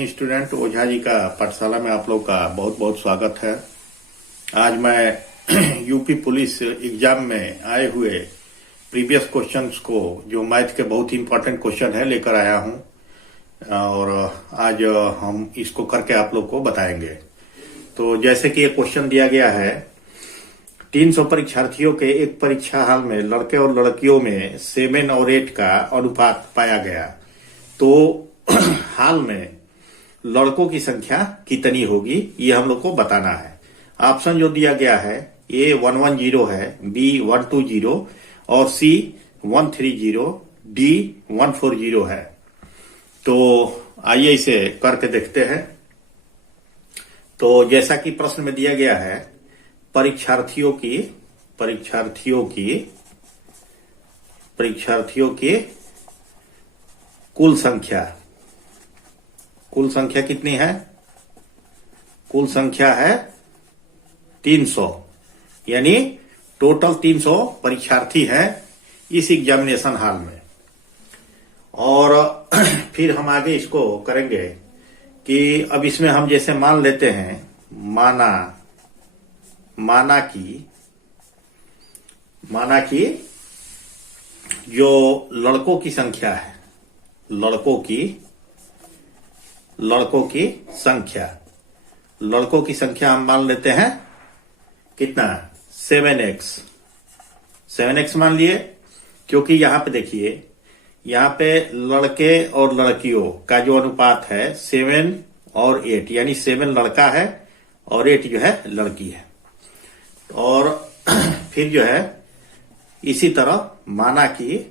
Morning student. Ojha ji का पाठशाला में आप लोग का बहुत बहुत स्वागत है। आज मैं यूपी पुलिस एग्जाम में आए हुए प्रीवियस क्वेश्चंस को, जो मैथ के बहुत ही इंपॉर्टेंट क्वेश्चन है, लेकर आया हूं और आज हम इसको करके आप लोग को बताएंगे। तो जैसे कि ये क्वेश्चन दिया गया है, 300 परीक्षार्थियों के एक परीक्षा हाल में लड़के और लड़कियों में 7 और 8 का अनुपात पाया गया। तो हाल में लड़कों की संख्या कितनी होगी, ये हम लोग को बताना है। ऑप्शन जो दिया गया है, ए 110 है, बी 120 और सी 130, डी 140 है। तो आइए इसे करके देखते हैं। तो जैसा कि प्रश्न में दिया गया है, परीक्षार्थियों की कुल संख्या कितनी है? कुल संख्या है 300, यानी टोटल 300 परीक्षार्थी हैं इस एग्जामिनेशन हॉल में। और फिर हम आगे इसको करेंगे कि अब इसमें हम जैसे मान लेते हैं, माना कि जो लड़कों की संख्या है, लड़कों की संख्या हम मान लेते हैं कितना? 7x मान लिए। क्योंकि यहां पे देखिए, यहां पे लड़के और लड़कियों का जो अनुपात है 7 और 8, यानी 7 लड़का है और 8 जो है लड़की है। और फिर जो है इसी तरह माना कि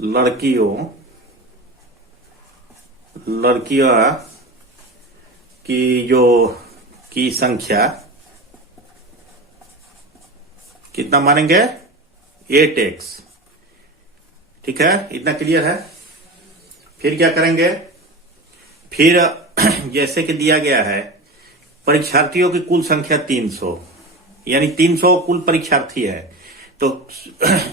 लड़कियों की संख्या कितना मानेंगे? 8x। ठीक है, इतना क्लियर है। फिर क्या करेंगे? फिर जैसे कि दिया गया है, परीक्षार्थियों की कुल संख्या 300, यानी 300 कुल परीक्षार्थी है। तो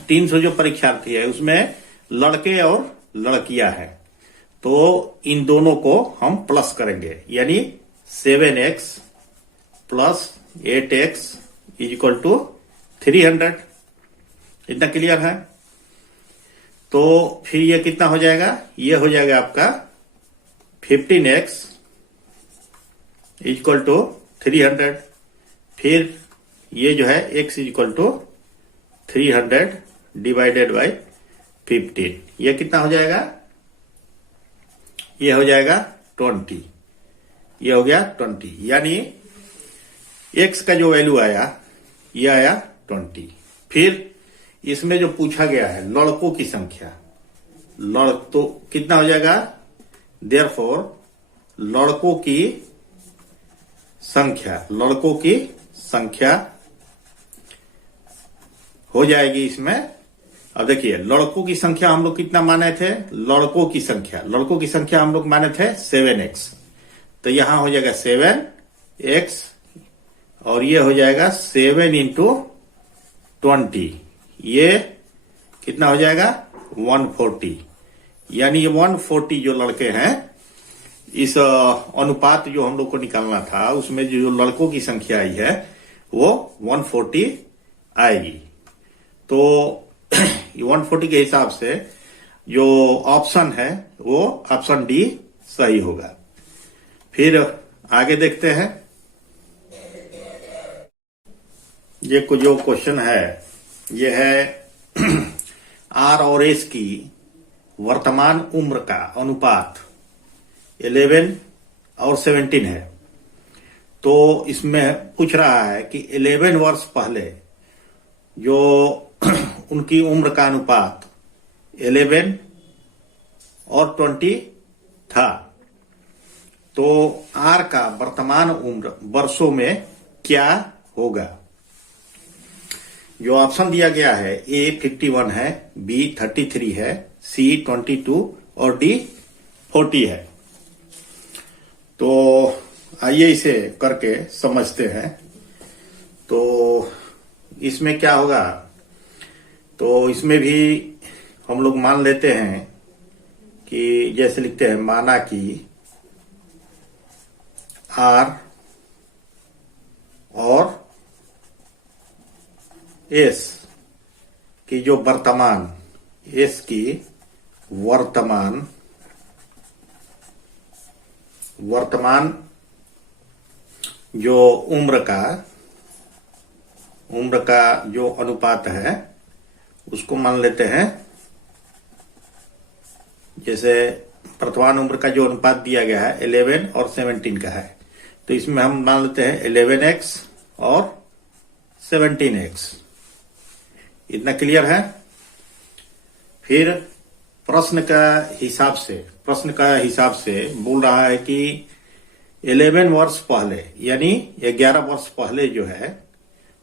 300 जो परीक्षार्थी है उसमें लड़के और लड़कियां हैं, तो इन दोनों को हम प्लस करेंगे, यानी 7x plus 8x equal to 300। इतना क्लियर है। तो फिर ये कितना हो जाएगा? ये हो जाएगा आपका 15x इक्वल टू 300। फिर ये जो है x equal to 300 divided by 15, ये कितना हो जाएगा? ये हो जाएगा 20। ये हो गया 20, यानी x का जो वैल्यू आया, ये आया 20। फिर इसमें जो पूछा गया है लड़कों की संख्या, तो कितना हो जाएगा? देयरफॉर लड़कों की संख्या हो जाएगी इसमें। अब देखिए, लड़कों की संख्या हम लोग कितना माने थे? लड़कों की संख्या हम लोग माने थे 7x। तो यहां हो जाएगा 7x और ये हो जाएगा 7 इंटू 20, ये कितना हो जाएगा? 140। यानी ये 140 जो लड़के हैं, इस अनुपात जो हम लोग को निकालना था उसमें जो लड़कों की संख्या आई है वो 140 आएगी। तो 140 के हिसाब से जो ऑप्शन है वो ऑप्शन डी सही होगा। फिर आगे देखते हैं। ये जो क्वेश्चन है, ये है आर और एस की वर्तमान उम्र का अनुपात 11 और 17 है। तो इसमें पूछ रहा है कि 11 वर्ष पहले जो उनकी उम्र का अनुपात 11 और 20 था, तो आर का वर्तमान उम्र वर्षों में क्या होगा? जो ऑप्शन दिया गया है, ए 51 है, बी 33 है, सी 22 और डी 40 है। तो आइए इसे करके समझते हैं। तो इसमें क्या होगा? तो इसमें भी हम लोग मान लेते हैं कि जैसे लिखते हैं माना कि आर और एस की जो वर्तमान, एस की वर्तमान जो उम्र का जो अनुपात है उसको मान लेते हैं, जैसे वर्तमान उम्र का जो अनुपात दिया गया है 11 और 17 का है, तो इसमें हम मान लेते हैं 11x और 17x। इतना क्लियर है। फिर प्रश्न का हिसाब से बोल रहा है कि 11 वर्ष पहले यानी 11 वर्ष पहले जो है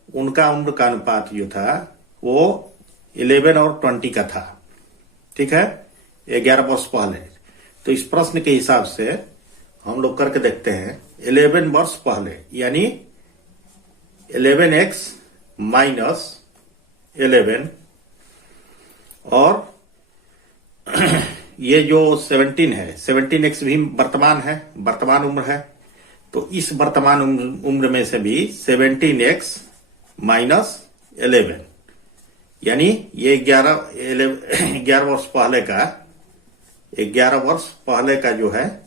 उनका उम्र का अनुपात जो था वो 11 और 20 का था। ठीक है, 11 वर्ष पहले। तो इस प्रश्न के हिसाब से हम लोग करके देखते हैं। 11 वर्ष पहले यानी 11x माइनस 11 और ये जो 17 है, 17x भी वर्तमान उम्र है। तो इस वर्तमान उम्र में से भी 17x माइनस 11 यानी ये 11 वर्ष पहले का जो है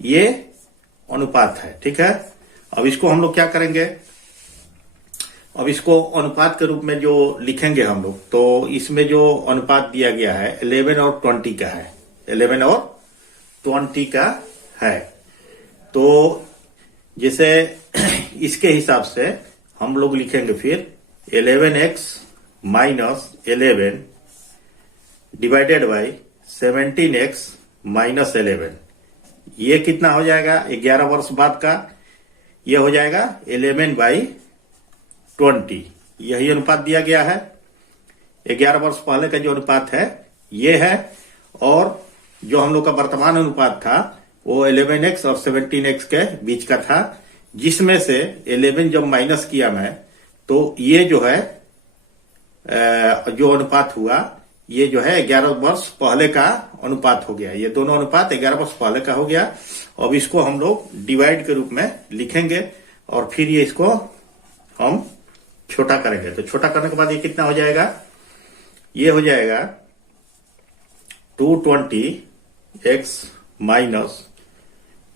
ये अनुपात है। ठीक है, अब इसको हम लोग क्या करेंगे, अब इसको अनुपात के रूप में जो लिखेंगे हम लोग, तो इसमें जो अनुपात दिया गया है 11 और 20 का है, 11 और 20 का है। तो जैसे इसके हिसाब से हम लोग लिखेंगे फिर 11x minus 11 divided by 17x minus 11। ये कितना हो जाएगा 11 वर्ष बाद का, ये हो जाएगा 11/20। यही अनुपात दिया गया है। 11 वर्ष पहले का जो अनुपात है ये है, और जो हम लोग का वर्तमान अनुपात था वो 11x और 17x के बीच का था, जिसमें से 11 जब माइनस किया मैं तो ये जो है जो अनुपात हुआ ये जो है 11 वर्ष पहले का अनुपात हो गया। ये दोनों अनुपात 11 वर्ष पहले का हो गया। अब इसको हम लोग डिवाइड के रूप में लिखेंगे और फिर ये इसको हम छोटा करेंगे। तो छोटा करने के बाद ये कितना हो जाएगा, ये हो जाएगा 220x माइनस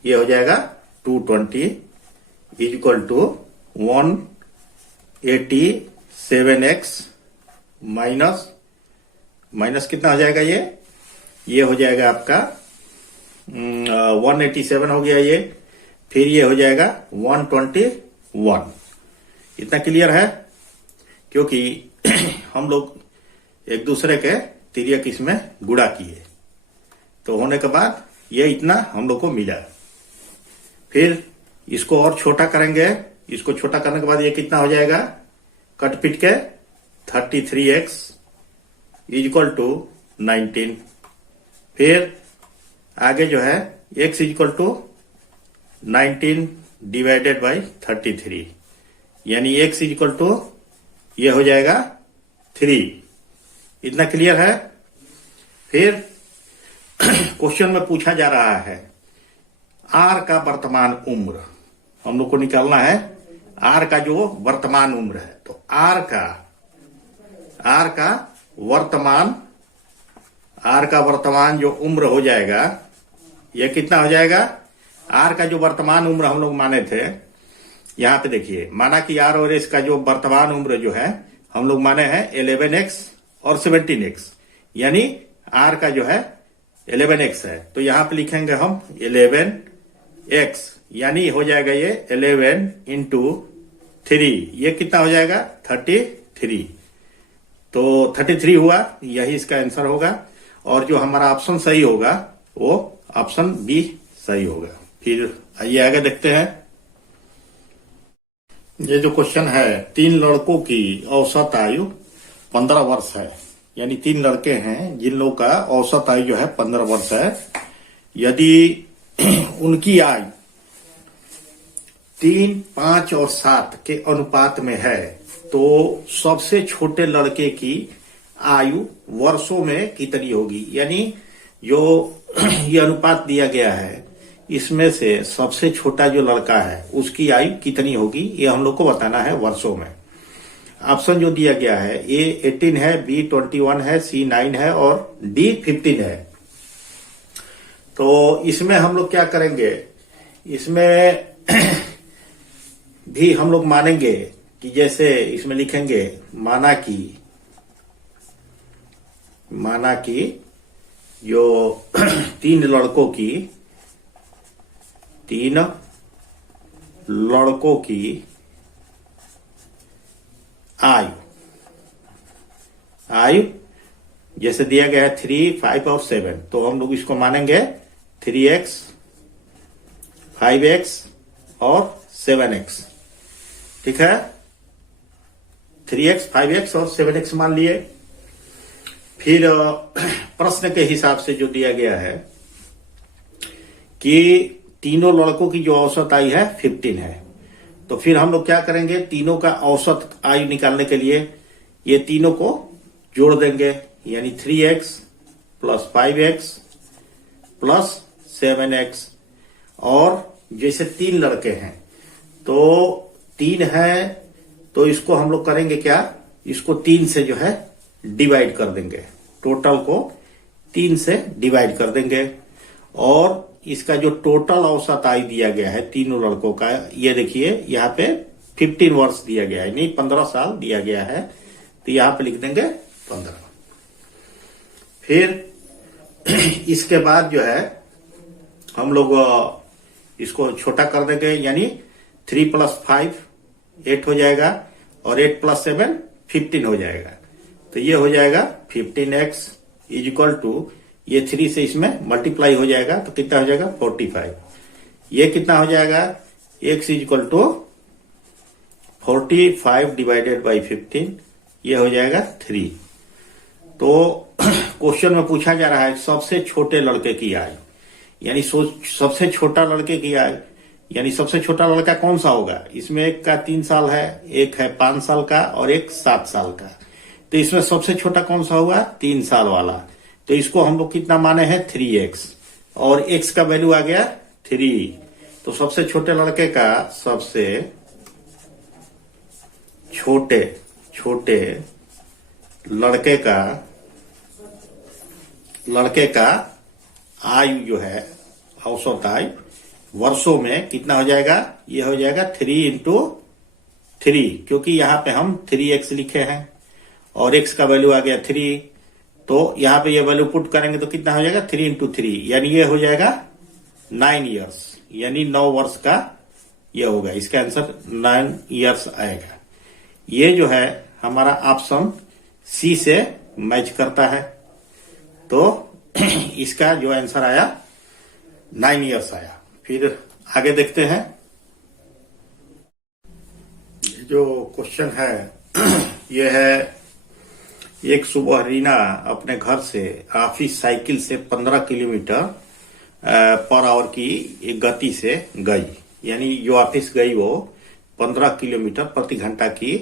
ये हो जाएगा 220 is equal to 187x minus कितना हो जाएगा, ये हो जाएगा आपका 187 हो गया ये, फिर ये हो जाएगा 121। इतना क्लियर है, क्योंकि हम लोग एक दूसरे के तिर्यक इसमें गुणा किए, तो होने के बाद ये इतना हम लोग को मिला। फिर इसको और छोटा करेंगे। इसको छोटा करने के बाद ये कितना हो जाएगा, कट पिट के 33x इज इक्वल टू 19। फिर आगे जो है x is equal to 19 divided by 33 यानी x इज इक्वल टू ये हो जाएगा 3। इतना क्लियर है। फिर क्वेश्चन में पूछा जा रहा है आर का वर्तमान उम्र हम लोग को निकालना है। आर का जो वर्तमान उम्र है, तो आर का वर्तमान जो उम्र हो जाएगा ये कितना हो जाएगा। आर का जो वर्तमान उम्र हम लोग माने थे, यहां पे देखिए, माना कि आर और एस का जो वर्तमान उम्र जो है हम लोग माने हैं 11x और 17x, यानी आर का जो है 11x है। तो यहां पे लिखेंगे हम 11x, यानी हो जाएगा ये 11 इंटू 3, ये कितना हो जाएगा 33। तो 33 हुआ, यही इसका आंसर होगा। और जो हमारा ऑप्शन सही होगा वो ऑप्शन बी सही होगा। फिर आइए आगे देखते हैं। ये जो क्वेश्चन है, 3 लड़कों की औसत आयु 15 वर्ष है, यानी 3 लड़के हैं जिन लोगों का औसत आयु जो है 15 वर्ष है। यदि उनकी आयु 3, 5 और 7 के अनुपात में है तो सबसे छोटे लड़के की आयु वर्षों में कितनी होगी। यानी जो ये अनुपात दिया गया है, इसमें से सबसे छोटा जो लड़का है उसकी आयु कितनी होगी, ये हम लोग को बताना है वर्षों में। ऑप्शन जो दिया गया है, ए 18 है, बी 21 है, सी 9 है और डी 15 है। तो इसमें हम लोग क्या करेंगे, इसमें भी हम लोग मानेंगे कि जैसे इसमें लिखेंगे माना कि जो तीन लड़कों की आयु जैसे दिया गया है 3, 5 और 7, तो हम लोग इसको मानेंगे 3x, 5x और 7x। ठीक है, 3x, 5x और 7x मान लिए। फिर प्रश्न के हिसाब से जो दिया गया है कि तीनों लड़कों की जो औसत आयु है 15 है, तो फिर हम लोग क्या करेंगे, तीनों का औसत आयु निकालने के लिए ये तीनों को जोड़ देंगे, यानी 3x plus 5x plus 7x। और जैसे तीन लड़के हैं तो 3 है, तो इसको हम लोग करेंगे क्या, इसको 3 से जो है डिवाइड कर देंगे, टोटल को 3 से डिवाइड कर देंगे। और इसका जो टोटल औसत आयु दिया गया है तीनों लड़कों का, ये देखिए यहाँ पे 15 वर्ष दिया गया है, नहीं 15 साल दिया गया है, तो यहाँ पे लिख देंगे 15। फिर इसके बाद जो है हम लोग इसको छोटा कर देंगे, यानी 3 प्लस 5 8 हो जाएगा और 8 प्लस 7 15 हो जाएगा। तो ये हो जाएगा 15x इज इक्वल टू, ये 3 से इसमें मल्टीप्लाई हो जाएगा तो कितना हो जाएगा 45। ये कितना हो जाएगा, x is equal to 45 divided by 15, ये हो जाएगा 3। तो क्वेश्चन में पूछा जा रहा है सबसे छोटे लड़के की आयु, यानी सबसे छोटा लड़के की आयु, यानी सबसे छोटा लड़का कौन सा होगा, इसमें एक का 3 साल है, एक है 5 साल का और एक 7 साल का। तो इसमें सबसे छोटा कौन सा होगा, 3 साल वाला। तो इसको हम लोग कितना माने हैं 3x, और x का वैल्यू आ गया 3। तो सबसे छोटे लड़के का लड़के का आयु जो है, औसत आयु वर्षों में कितना हो जाएगा, ये हो जाएगा 3 इंटू 3, क्योंकि यहाँ पे हम 3x लिखे हैं और x का वैल्यू आ गया 3, तो यहाँ पे ये वैल्यू पुट करेंगे तो कितना हो जाएगा 3 इंटू 3, यानी ये हो जाएगा 9 ईयर्स, यानी 9 वर्ष का ये होगा। इसका आंसर 9 ईयर्स आएगा। ये जो है हमारा ऑप्शन सी से मैच करता है, तो इसका जो आंसर आया 9 ईयर्स आया। फिर आगे देखते हैं, जो क्वेश्चन है ये है, एक सुबह रीना अपने घर से ऑफिस साइकिल से 15 किलोमीटर पर आवर की एक गति से गई, यानी जो ऑफिस गई वो 15 किलोमीटर प्रति घंटा की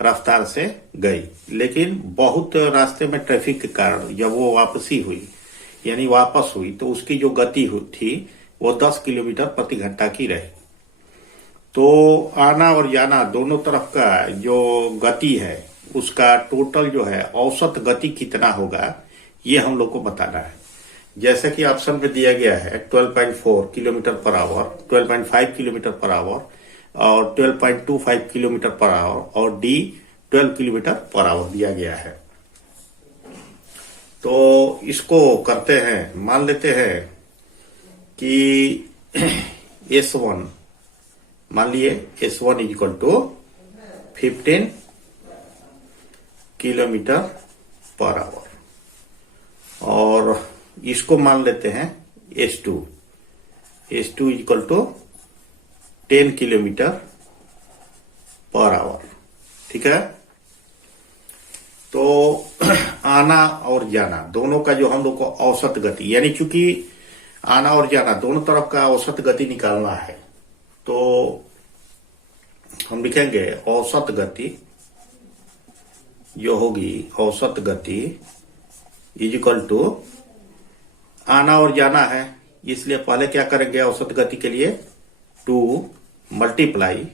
रफ्तार से गई, लेकिन बहुत रास्ते में ट्रैफिक के कारण जब वो वापसी हुई, यानी वापस हुई, तो उसकी जो गति थी वो 10 किलोमीटर प्रति घंटा की रही। तो आना और जाना दोनों तरफ का जो गति है उसका टोटल जो है औसत गति कितना होगा, ये हम लोग को बताना है। जैसे कि ऑप्शन पे दिया गया है 12.4 kilometre per our, 12.5 kilometre per hour और 12.25 किलोमीटर पर आवर और डी 12 किलोमीटर पर आवर दिया गया है। तो इसको करते हैं, मान लेते हैं कि S1 मान लिए S1 is equal to 15 kilometre per hour, और इसको मान लेते हैं S2 is equal to 10 kilometre per hour. ठीक है, तो आना और जाना दोनों का जो हम लोग को औसत गति, यानी चूंकि आना और जाना दोनों तरफ का औसत गति निकालना है, तो हम लिखेंगे औसत गति जो होगी, औसत गति इज इक्वल टू आना और जाना है, इसलिए पहले क्या करेंगे औसत गति के लिए 2 मल्टीप्लाई,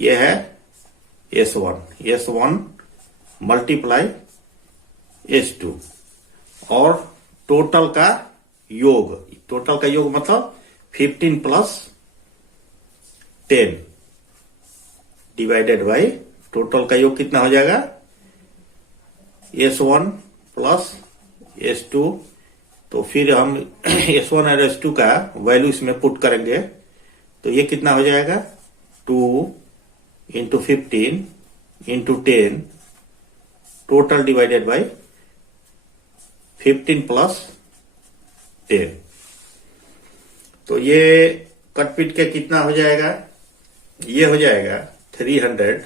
ये है S1 मल्टीप्लाई S2 और टोटल का योग मतलब 15 प्लस 10 डिवाइडेड बाई टोटल का योग कितना हो जाएगा S1 प्लस S2। तो फिर हम S1 और S2 का वैल्यू इसमें पुट करेंगे तो ये कितना हो जाएगा 2 into 15 into 10 total divided by 15 plus 10। तो ये कटपिट के कितना हो जाएगा, ये हो जाएगा 300,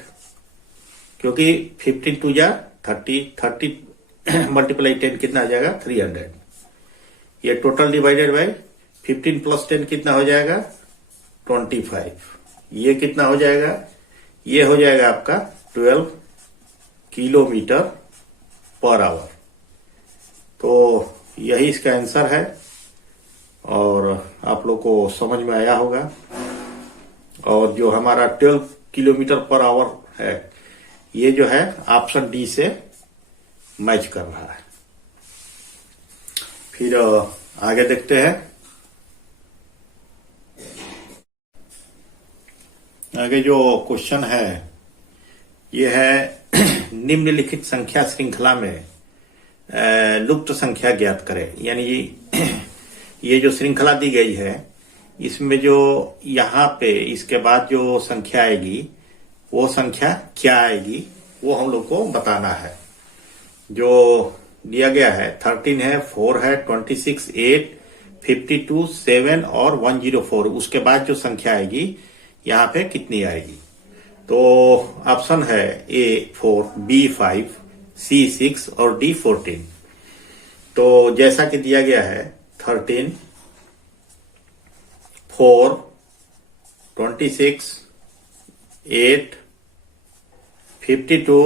क्योंकि 15 टू जा 30 मल्टीप्लाई 10 कितना हो जाएगा 300। ये टोटल डिवाइडेड बाई 15 प्लस 10 कितना हो जाएगा 25। ये कितना हो जाएगा, ये हो जाएगा आपका 12 किलोमीटर पर आवर। तो यही इसका आंसर है और आप लोग को समझ में आया होगा। और जो हमारा 12 किलोमीटर पर आवर है, ये जो है ऑप्शन डी से मैच कर रहा है। फिर आगे देखते हैं। आगे जो क्वेश्चन है ये है निम्नलिखित संख्या श्रृंखला में लुप्त संख्या ज्ञात करें। यानी ये जो श्रृंखला दी गई है इसमें जो यहाँ पे इसके बाद जो संख्या आएगी वो संख्या क्या आएगी वो हम लोग को बताना है। जो दिया गया है 13 है, 4 है, 26, 8, 52, 7 और 104। उसके बाद जो संख्या आएगी यहाँ पे कितनी आएगी। तो ऑप्शन है A4, B5, C6 और D14। तो जैसा कि दिया गया है 13, 4, 26, 8, 52,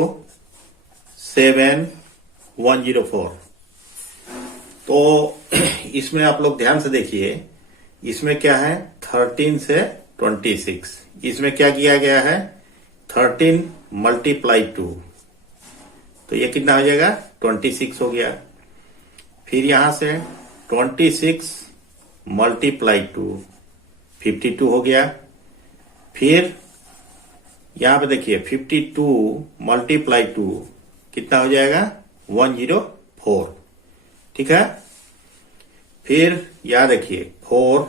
7, 104। तो इसमें आप लोग ध्यान से देखिए, इसमें क्या है 13 से 26, इसमें क्या किया गया है 13 मल्टीप्लाई 2, तो ये कितना हो जाएगा 26 हो गया। फिर यहां से 26 मल्टीप्लाई 2 52 हो गया। फिर यहां पे देखिए 52 मल्टीप्लाई 2 कितना हो जाएगा 104, ठीक है। फिर यहां देखिए 4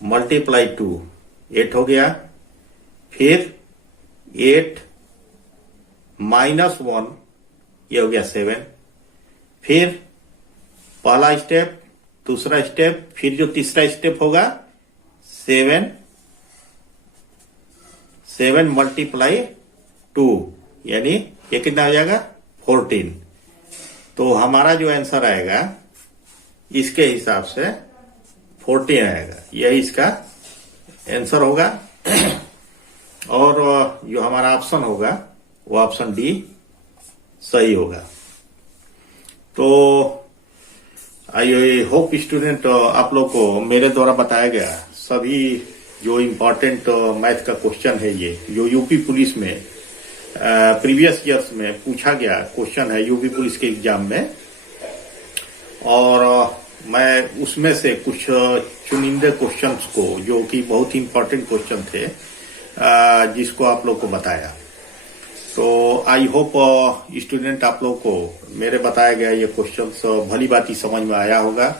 मल्टीप्लाई 2 8 हो गया। फिर 8 माइनस 1 ये हो गया 7। फिर पहला स्टेप, दूसरा स्टेप, फिर जो तीसरा स्टेप होगा 7 मल्टीप्लाई 2 यानी ये कितना हो जाएगा 14। तो हमारा जो आंसर आएगा इसके हिसाब से 14 आएगा, यही इसका आंसर होगा। और जो हमारा ऑप्शन होगा वो ऑप्शन डी सही होगा। तो आई होप स्टूडेंट आप लोग को मेरे द्वारा बताया गया सभी जो इम्पोर्टेंट मैथ का क्वेश्चन है, ये जो यूपी पुलिस में प्रीवियस ईयर्स में पूछा गया क्वेश्चन है यूपी पुलिस के एग्जाम में, और मैं उसमें से कुछ चुनिंदे क्वेश्चंस को जो कि बहुत ही इम्पोर्टेंट क्वेश्चन थे जिसको आप लोग को बताया। तो आई होप स्टूडेंट आप लोग को मेरे बताया गया ये क्वेश्चंस भली बात समझ में आया होगा।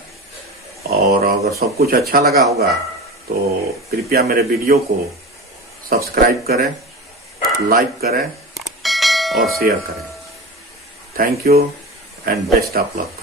और अगर सब कुछ अच्छा लगा होगा तो कृपया मेरे वीडियो को सब्सक्राइब करें, लाइक करें और शेयर करें। Thank you and best of luck.